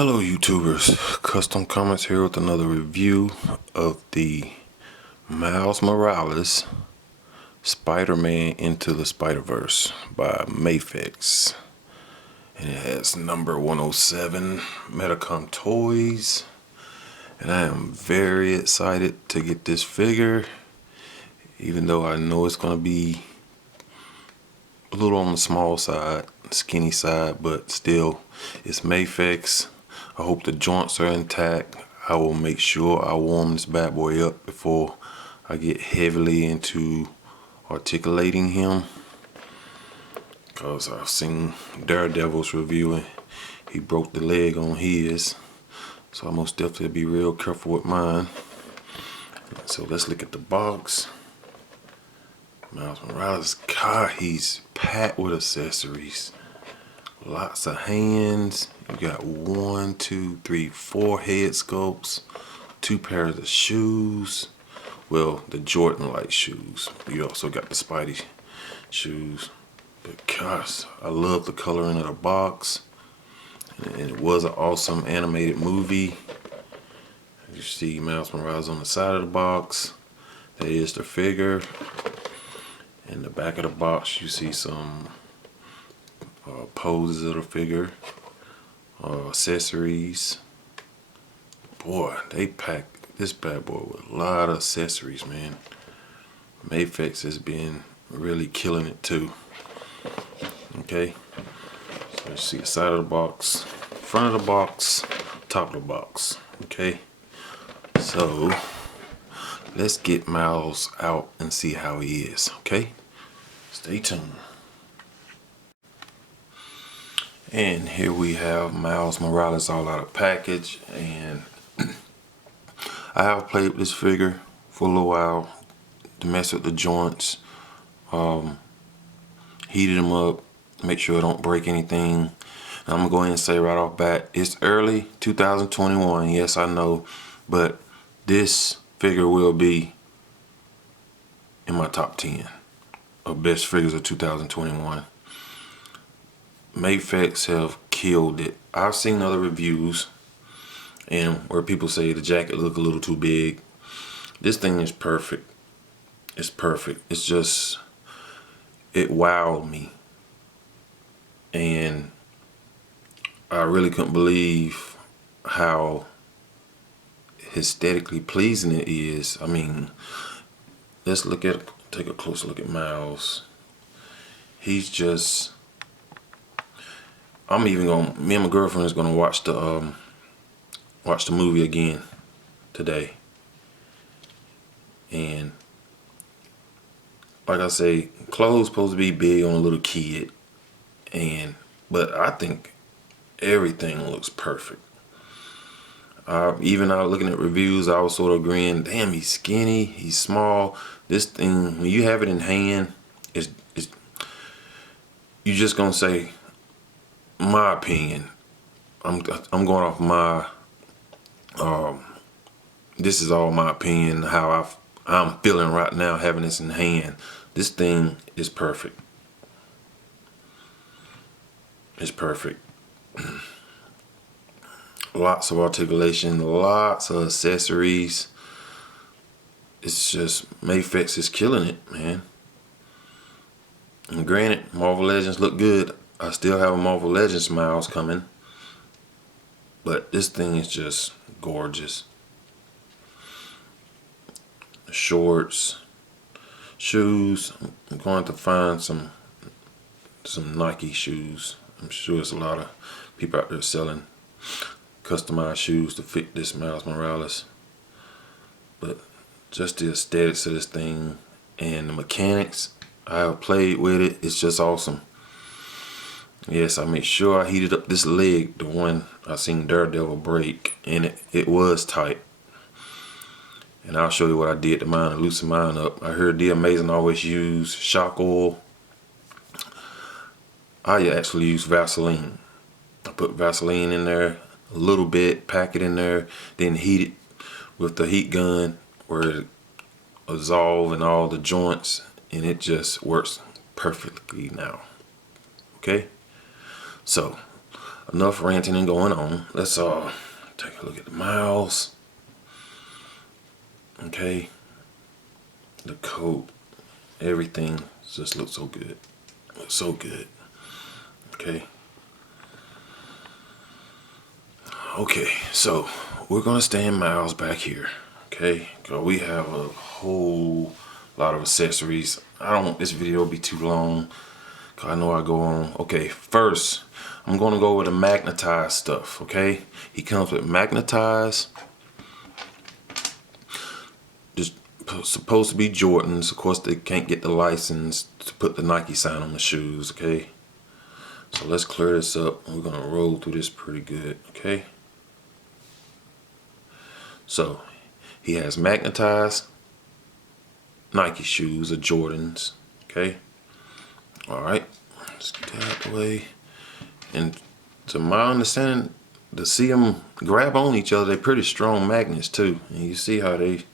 Hello YouTubers, Custom Comments here with another review of the Miles Morales Spider-Man Into the Spider-Verse by Mafex. And it has number 107, Metacom Toys. And I am very excited to get this figure, even though I know it's going to be a little on the small side, skinny side, but still, it's Mafex. I hope the joints are intact. I will make sure I warm this bad boy up before I get heavily into articulating him, because I've seen Daredevil's reviewing. He broke the leg on his, so I most definitely be real careful with mine. So let's look at the box. Miles Morales, God, he's packed with accessories. Lots of hands. You got 1, 2, 3, 4 head sculpts, 2 pairs of shoes. Well, the Jordan-like shoes. You also got the Spidey shoes. But gosh, I love the coloring of the box. And it was an awesome animated movie. You see Miles Morales on the side of the box. That is the figure. In the back of the box, you see some poses of the figure, accessories. Boy, they packed this bad boy with a lot of accessories, man. Mafex has been really killing it too. Okay, so you see the side of the box, front of the box, top of the box. Okay, so let's get Miles out and see how he is. Okay, stay tuned. And here we have Miles Morales all out of package, and I have played with this figure for a little while to mess with the joints, heated them up, make sure I don't break anything. And I'm gonna go ahead and say right off bat, it's early 2021, yes I know, but this figure will be in my top 10 of best figures of 2021. Mafex have killed it. I've seen other reviews and where people say the jacket look a little too big. This thing is perfect. It's perfect. It's just, it wowed me. And I really couldn't believe how aesthetically pleasing it is. I mean, let's take a closer look at Miles. He's just, me and my girlfriend is gonna watch the movie again today. And like I say, clothes supposed to be big on a little kid, but I think everything looks perfect. Even looking at reviews, I was sort of agreeing, damn, he's skinny, he's small. This thing, when you have it in hand, it's you're just gonna say, my opinion, I'm going off my this is all my opinion, how I'm feeling right now having this in hand. This thing is perfect. It's perfect. Lots of articulation, lots of accessories. It's just, Mafex is killing it, man. And granted, Marvel Legends look good. I still have a Marvel Legends Miles coming, but this thing is just gorgeous. Shorts, shoes. I'm going to find some Nike shoes. I'm sure there's a lot of people out there selling customized shoes to fit this Miles Morales. But just the aesthetics of this thing and the mechanics, I have played with it. It's just awesome. Yes, I made sure I heated up this leg, the one I seen Daredevil break, and it was tight. And I'll show you what I did to mine to loosen mine up. I heard The Amazing always use shock oil. I actually use Vaseline. I put Vaseline in there a little bit, pack it in there, then heat it with the heat gun where it dissolve in all the joints, and it just works perfectly now. Okay, so enough ranting and going on. Let's take a look at the miles. Okay, the coat, everything just looks so good. Looks so good. Okay. Okay, so we're gonna stay in miles back here. Okay, so we have a whole lot of accessories. I don't want this video to be too long, cause I know I go on. Okay, first I'm gonna go with the magnetized stuff. Okay, he comes with magnetized. Just supposed to be Jordans. Of course, they can't get the license to put the Nike sign on the shoes. Okay, so let's clear this up. We're gonna roll through this pretty good. Okay. So he has magnetized Nike shoes or Jordans. Okay. All right. Let's get that out the way. And to my understanding, to see them grab on each other, they're pretty strong magnets too. And you see how they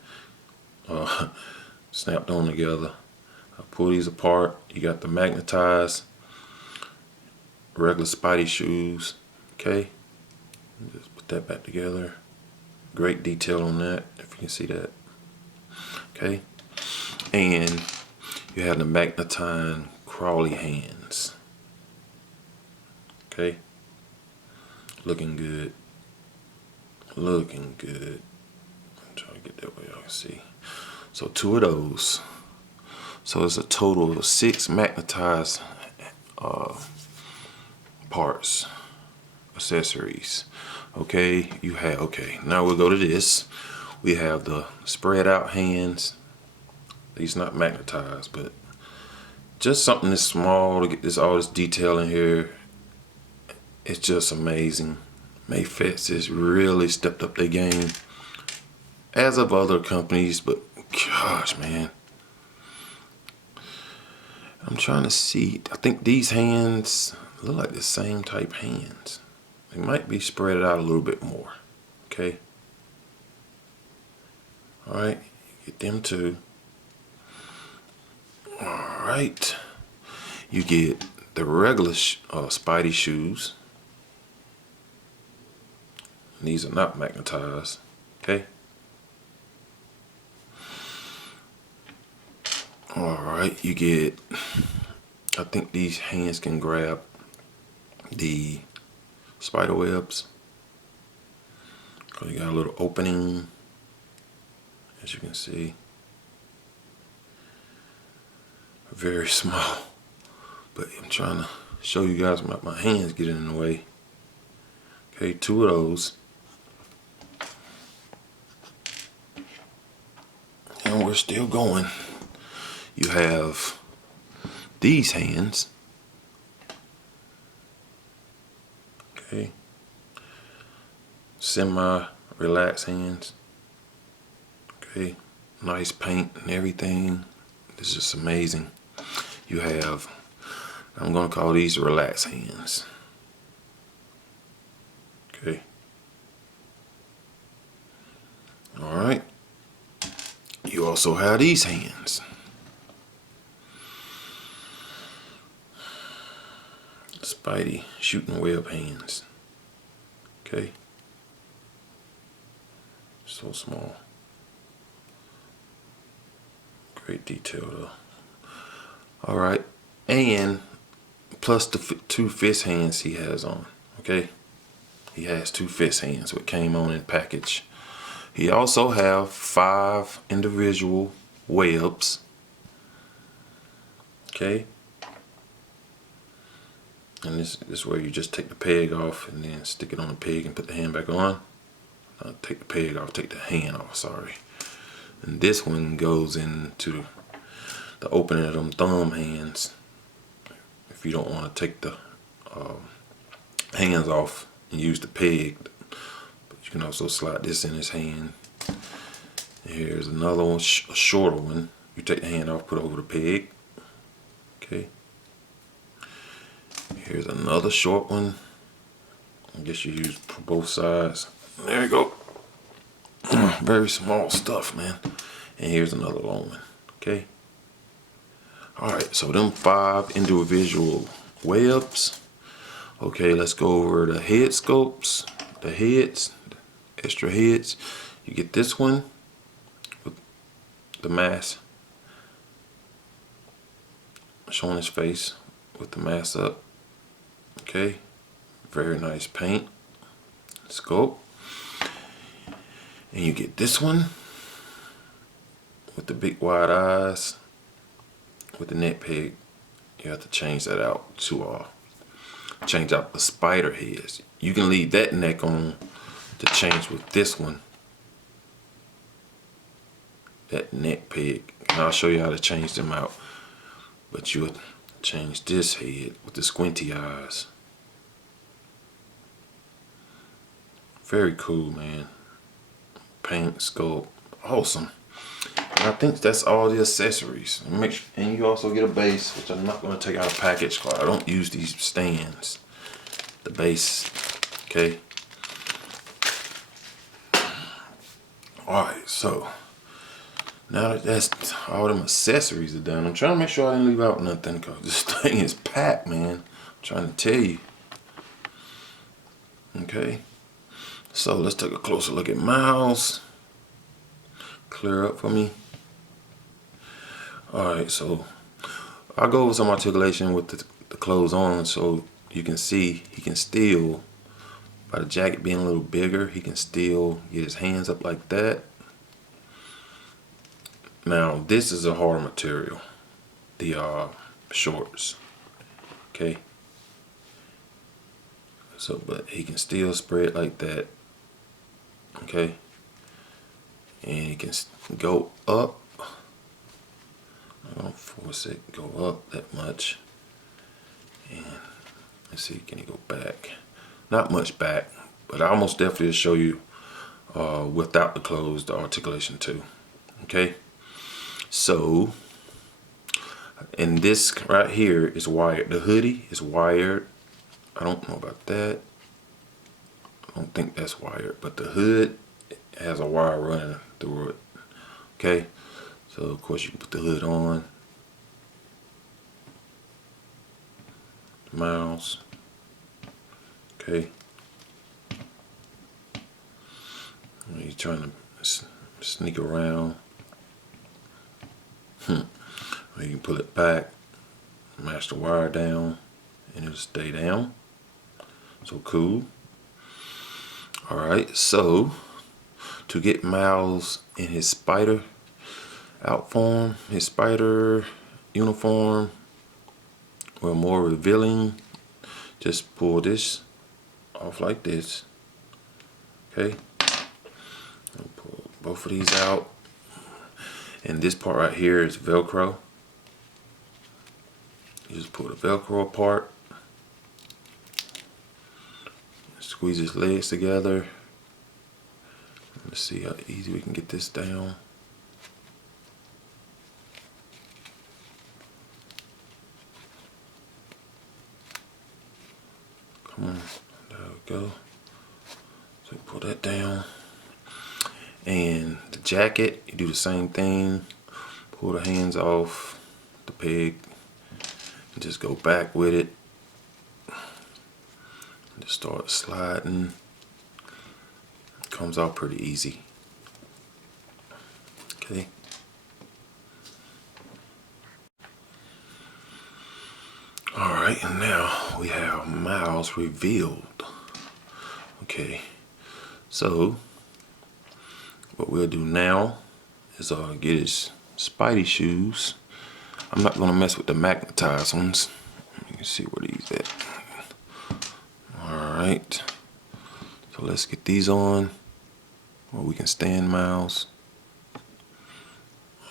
snapped on together. I'll pull these apart. You got the magnetized regular Spidey shoes. Okay. Just put that back together. Great detail on that, if you can see that. Okay. And you have the magnetized crawly hands. Okay. Looking good. Looking good. I'm trying to get that way y'all can see. So 2 of those. So it's a total of 6 magnetized parts, accessories. Okay, you have, okay, now we'll go to this. We have the spread out hands. These not magnetized, but just something this small to get this all this detail in here. It's just amazing. Mafex has really stepped up their game, as of other companies, but gosh, man. I'm trying to see. I think these hands look like the same type hands. They might be spread out a little bit more. Okay. All right. Get them too. All right. You get the regular Spidey shoes. And these are not magnetized. Okay. All right. You get, I think these hands can grab the spider webs. You got a little opening, as you can see. Very small, but I'm trying to show you guys my hands getting in the way. Okay, 2 of those. And we're still going. You have these hands. Okay. Semi-relaxed hands. Okay. Nice paint and everything. This is just amazing. You have, I'm going to call these relaxed hands. Okay. All right. You also have these hands. Spidey shooting web hands. Okay. So small. Great detail though. All right. And plus the 2 fist hands he has on. Okay. He has 2 fist hands, what came on in package. He also have 5 individual webs. Okay. And this is where you just take the peg off and then stick it on the peg and put the hand back on. Take the peg off, take the hand off, sorry. And this one goes into the opening of them thumb hands. If you don't want to take the hands off and use the peg, but you can also slide this in his hand. And here's another one, a shorter one. You take the hand off, put it over the peg. Okay. Here's another short one. I guess you use for both sides. There you go. Very small stuff, man. And here's another long one. Okay. All right. So them 5 individual webs Okay, let's go over the head sculpts, the heads, extra heads. You get this one with the mask showing his face with the mask up. Okay, very nice paint sculpt. And you get this one with the big wide eyes with the neck peg. You have to change that out to change out the spider heads. You can leave that neck on to change with this one, that neck peg, and I'll show you how to change them out. But you'll change this head with the squinty eyes. Very cool, man. Paint, sculpt, awesome. And I think that's all the accessories. And you also get a base, which I'm not going to take out of package because I don't use these stands. The base, okay. All right, so now that that's all them accessories are done, I'm trying to make sure I didn't leave out nothing because this thing is packed, man. I'm trying to tell you. Okay, so let's take a closer look at Miles. Clear up for me. Alright, so I'll go over some articulation with the clothes on so you can see he can still, by the jacket being a little bigger, he can still get his hands up like that. Now this is a hard material, the shorts. Okay. So, but he can still spread like that. Okay. And he can go up. I don't force it, go up that much. And let's see, can he go back? Not much back, but I almost definitely show you without the clothes, the articulation too. Okay, so, and this right here is wired. The hoodie is wired. I don't know about that. I don't think that's wired, but the hood has a wire running through it. Okay, so of course you can put the hood on. Mouse. Okay. He's trying to sneak around. You can pull it back, match the wire down, and it'll stay down. So cool. Alright, so to get Miles in his spider outform, his spider uniform, or more revealing, just pull this off like this. Okay, I'll pull both of these out, and this part right here is Velcro. You just pull the Velcro apart, squeeze his legs together. Let's see how easy we can get this down. Come on, there we go. So pull that down. And the jacket, you do the same thing. Pull the hands off the peg and just go back with it. Just start sliding. Comes out pretty easy. Okay. Alright, and now we have Miles revealed. Okay, so what we'll do now is get his Spidey shoes. I'm not gonna mess with the magnetized ones. You can see where these at. Alright, so let's get these on where we can stand Miles.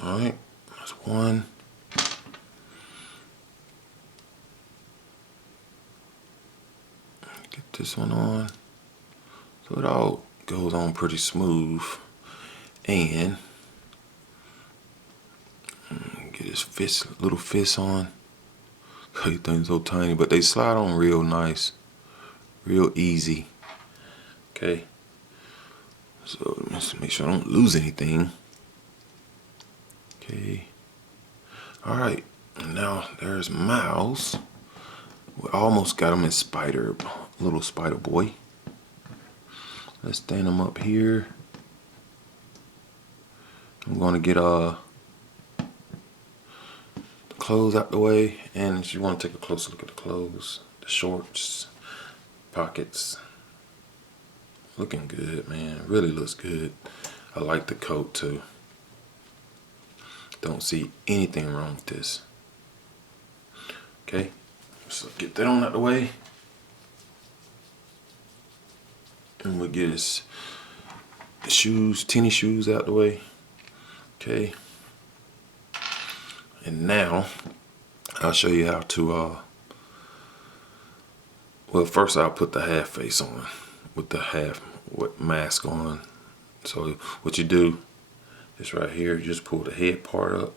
Alright, that's one. Get this one on. So it all goes on pretty smooth. And get his fist, little fists on. These things so tiny, but they slide on real nice, real easy. Okay. So let's make sure I don't lose anything. Okay. All right. And now there's Miles We almost got him in spider, little spider boy. Let's stand him up here. I'm gonna get the clothes out the way, and you want to take a closer look at the clothes, the shorts, pockets. Looking good, man. Really looks good. I like the coat too. Don't see anything wrong with this. Okay, so get that on out the way, and we'll get his shoes, tennis shoes out the way. Okay, and now I'll show you how to well, first I'll put the half face on with the half mask on. So what you do is right here, you just pull the head part up,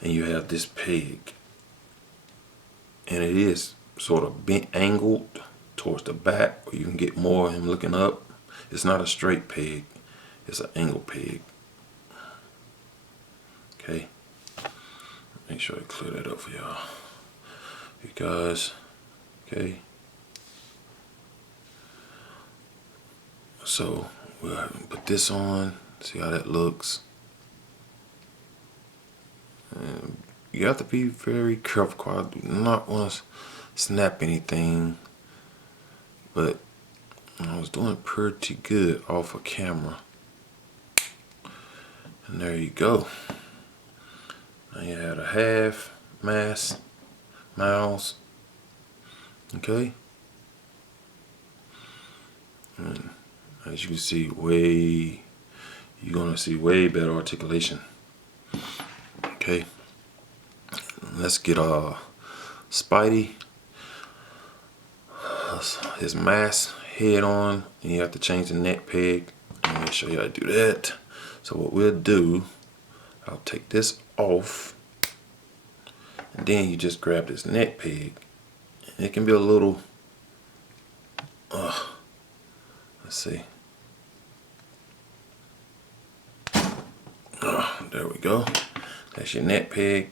and you have this peg, and it is sort of bent, angled towards the back, where you can get more of him looking up. It's not a straight peg, it's an angle peg. Okay, make sure I clear that up for y'all, you guys. Okay, so we'll put this on, see how that looks. And you have to be very careful. I do not want to snap anything, but I was doing pretty good off of camera. And there you go. Now you have a half mask, mouse. Okay. And as you can see, you're gonna see way better articulation. Okay. Let's get Spidey, his mask head on, and you have to change the neck peg. Let me show you how to do that. So what we'll do, I'll take this off, and then you just grab this neck peg. And it can be a little, let's see. There we go. That's your neck peg.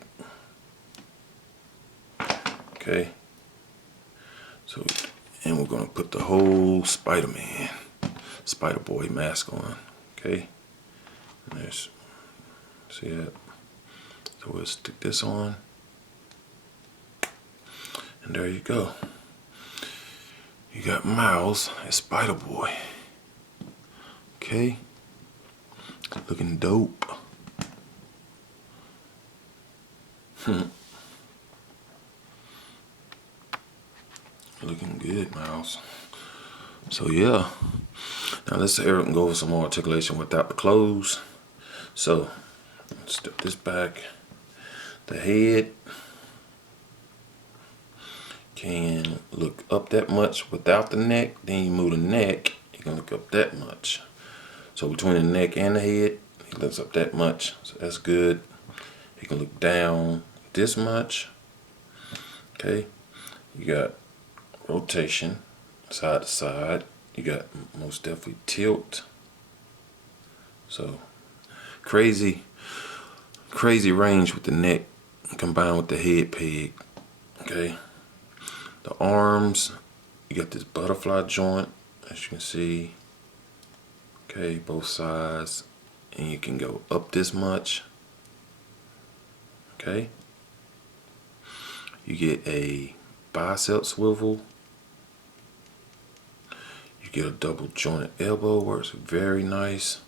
Okay. So, and we're gonna put the whole Spider-Man, Spider-Boy mask on. Okay. And there's, see that? So we'll stick this on. And there you go. You got Miles as Spider-Boy. Okay. Looking dope. Looking good, Miles. So yeah. Now let's go over some more articulation without the clothes. So let's step this back. The head can look up that much without the neck. Then you move the neck, you can look up that much. So between the neck and the head, he looks up that much. So that's good. He can look down this much. Okay. You got rotation, side to side. You got most definitely tilt. So crazy range with the neck combined with the head peg. Okay. The arms, you got this butterfly joint, as you can see. Okay, both sides, and you can go up this much. Okay. You get a bicep swivel. You get a double jointed elbow, works very nice.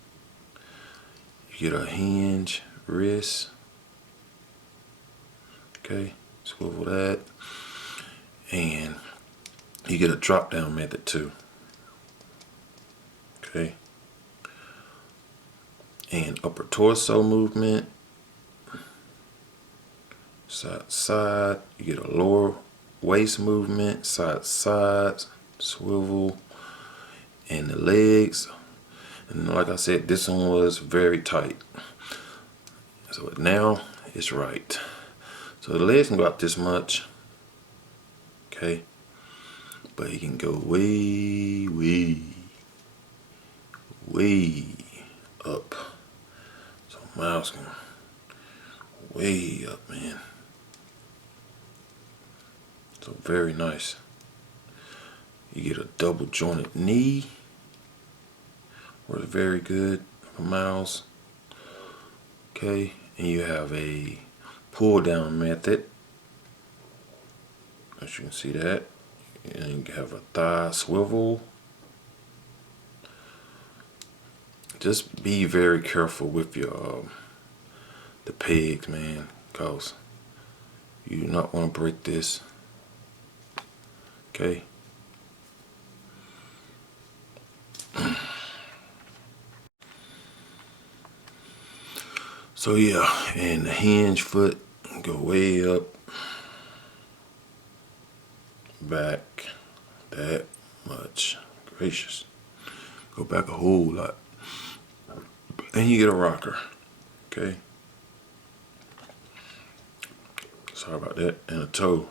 You get a hinge wrist. Okay, swivel that. And you get a drop down method too. Okay. And upper torso movement. Side to side. You get a lower waist movement, side to side, swivel. And the legs. And like I said, this one was very tight. So now it's right. So the legs can go out this much. Okay, but he can go way up. So Miles can way up, man. So very nice. You get a double jointed knee. Works very good for Miles. Okay, and you have a pull down method. As you can see that. And you have a thigh swivel. Just be very careful with your the pegs, man, cause you do not want to break this. Okay. So yeah, and the hinge foot go way up, back that much. Gracious. Go back a whole lot. And you get a rocker. Okay. Sorry about that. And a toe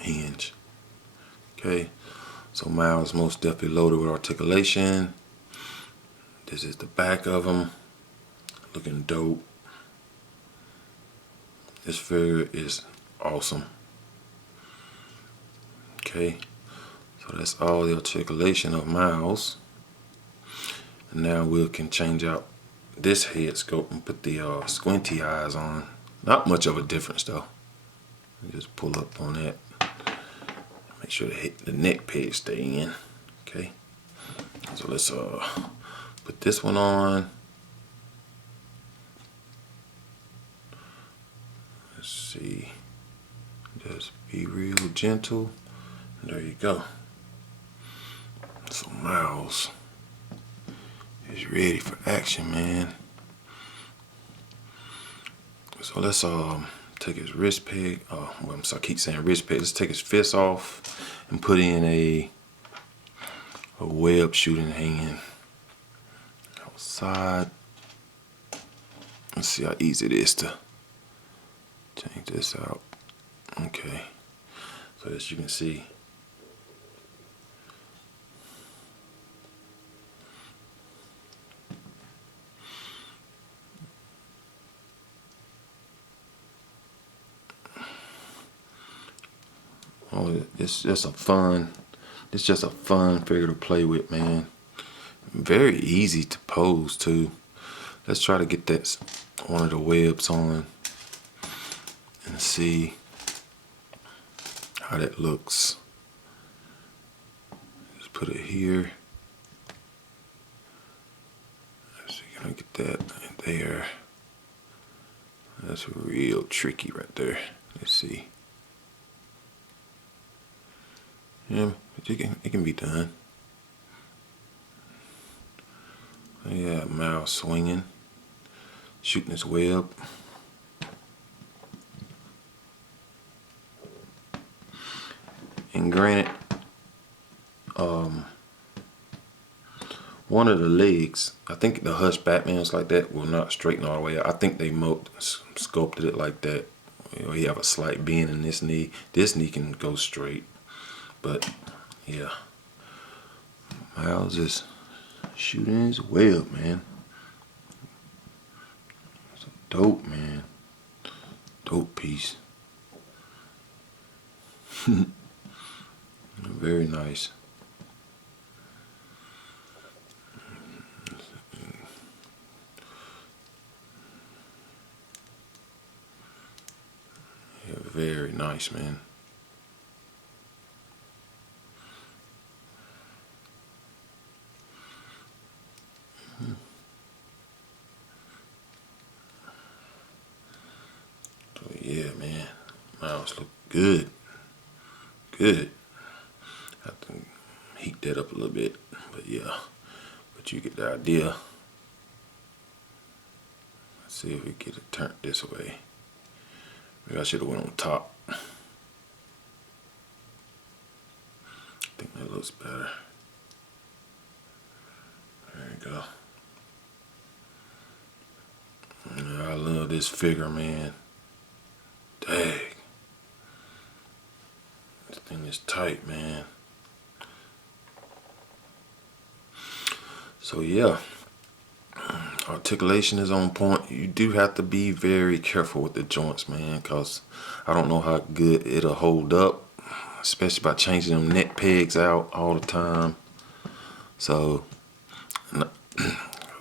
hinge. Okay. So Miles most definitely loaded with articulation. This is the back of them. Looking dope. This figure is awesome. Okay. So that's all the articulation of Miles. And now we can change out this head scope and put the squinty eyes on. Not much of a difference though. Just pull up on that. Make sure the neck peg stay in. Okay. So let's put this one on. Let's see. Just be real gentle. And there you go. So Miles is ready for action, man. So let's take his wrist peg. I keep saying wrist peg. Let's take his fist off and put in a web shooting hand outside. Let's see how easy it is to change this out. Okay. So as you can see, it's just a fun figure to play with, man. Very easy to pose too. Let's try to get that one of the webs on and see how that looks. Just put it here. So you're gonna get that right there. That's real tricky right there. Let's see. Yeah, but it can be done. Yeah, Miles swinging, shooting his web. And granted, one of the legs, I think the Hush Batmans like that will not straighten all the way out. I think they sculpted it like that. You know, he have a slight bend in this knee. This knee can go straight. But yeah, Miles is shooting his web, man. It's a dope, man. Dope piece. Very nice. Yeah, very nice, man. So yeah, man, Miles look good. Good. I have to heat that up a little bit, but yeah. But you get the idea. Let's see if we get it turned this way. Maybe I should have went on top. I think that looks better. There you go. Yeah, I love this figure, man. Dang. This thing is tight, man. So yeah. Articulation is on point. You do have to be very careful with the joints, man, because I don't know how good it'll hold up, especially by changing them neck pegs out all the time. So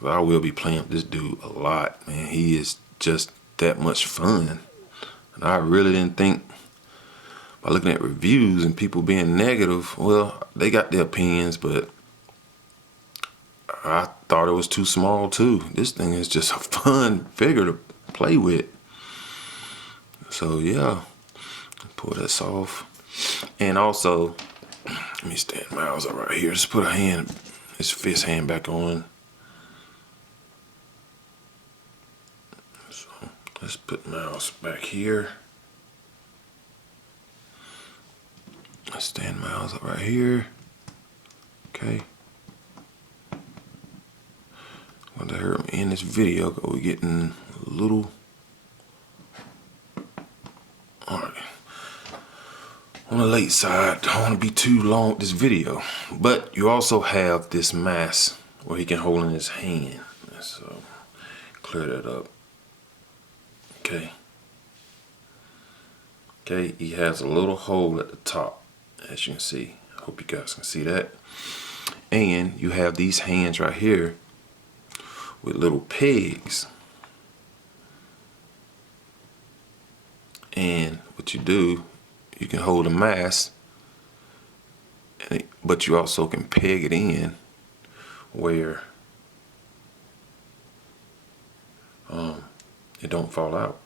I will be playing with this dude a lot, man. He is just that much fun. And I really didn't think, by looking at reviews and people being negative, well, they got their opinions, but I thought it was too small too. This thing is just a fun figure to play with. So yeah, pull this off. And also, let me stand Miles up right here. Just put his fist hand back on. So let's put Miles back here. Let's stand Miles up right here. Okay. When I heard him in this video, we're getting a little, alright, on the late side. Don't want to be too long with this video, but you also have this mask where he can hold in his hand. So clear that up. Okay. Okay, he has a little hole at the top, as you can see. I hope you guys can see that. And you have these hands right here with little pegs. And what you do, you can hold a mask, but you also can peg it in where it don't fall out.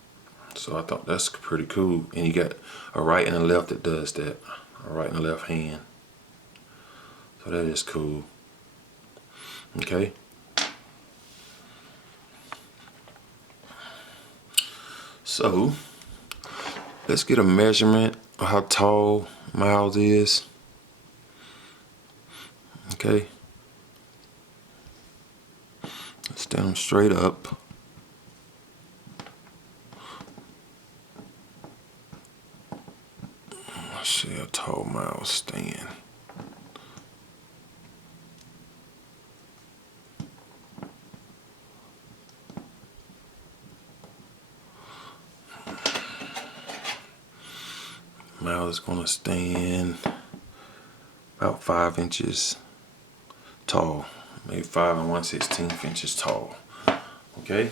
So I thought that's pretty cool. And you got a right and a left that does that. A right and a left hand. So that is cool. Okay. So let's get a measurement of how tall Miles is. Okay. Let's stand him straight up. Let's see how tall Miles stand. Miles is gonna stand about 5 inches tall, maybe 5 1/16 inches tall. Okay,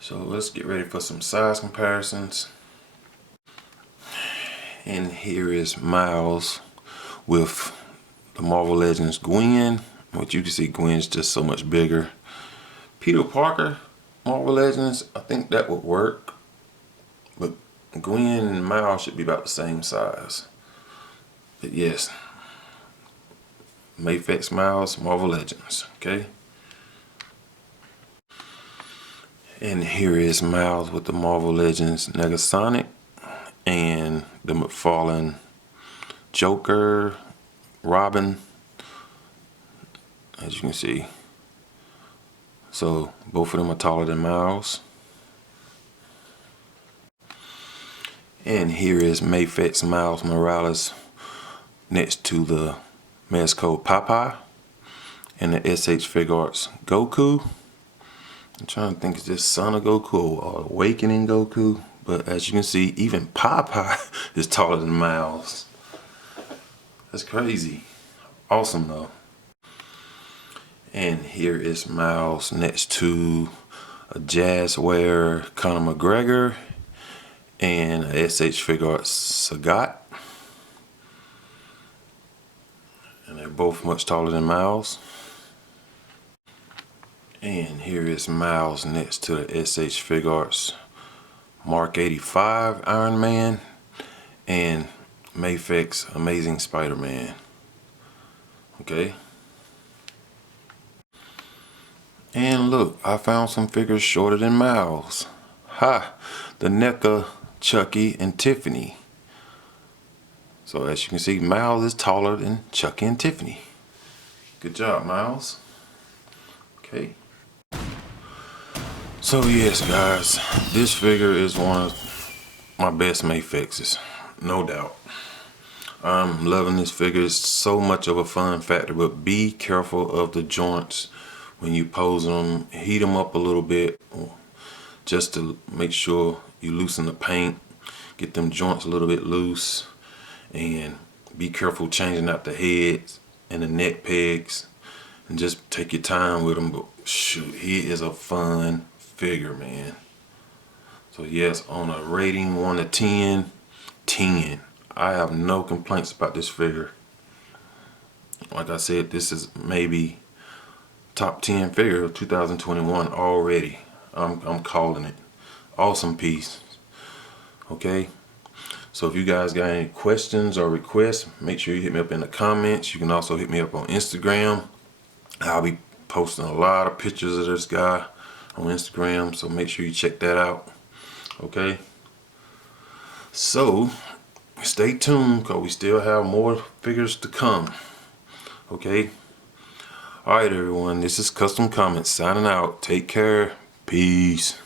so let's get ready for some size comparisons. And here is Miles with the Marvel Legends Gwen. What you can see, Gwen's just so much bigger. Peter Parker Marvel Legends, I think that would work, but Gwen and Miles should be about the same size. But yes, Mafex Miles, Marvel Legends, okay? And here is Miles with the Marvel Legends Negasonic and the McFarlane Joker, Robin, as you can see. So both of them are taller than Miles. And here is Mafex Miles Morales next to the Mezco Popeye and the SH Fig Arts Goku. I'm trying to think, is this Son of Goku or Awakening Goku? But as you can see, even Popeye is taller than Miles. That's crazy. Awesome though. And here is Miles next to a Jazzware Conor McGregor and a SH Fig Arts Sagat. And they're both much taller than Miles. And here is Miles next to the SH Fig Arts Mark 85 Iron Man and Mafex Amazing Spider-Man. Okay. And look, I found some figures shorter than Miles. Ha! The NECA, Chucky, and Tiffany. So as you can see, Miles is taller than Chucky and Tiffany. Good job, Miles. Okay. So yes, guys, this figure is one of my best Mafexes, no doubt. I'm loving this figure. It's so much of a fun factor, but be careful of the joints when you pose them, heat them up a little bit just to make sure you loosen the paint, get them joints a little bit loose, and be careful changing out the heads and the neck pegs, and just take your time with them. But shoot, he is a fun figure, man. So yes, on a rating 1 to 10, 10. I have no complaints about this figure. Like I said, this is maybe top 10 figure of 2021 already. I'm calling it. Awesome piece. Okay. So if you guys got any questions or requests, make sure you hit me up in the comments. You can also hit me up on Instagram. I'll be posting a lot of pictures of this guy on Instagram, so make sure you check that out. Okay. So stay tuned, because we still have more figures to come. Okay. Alright everyone, this is Custom Comments signing out. Take care. Peace.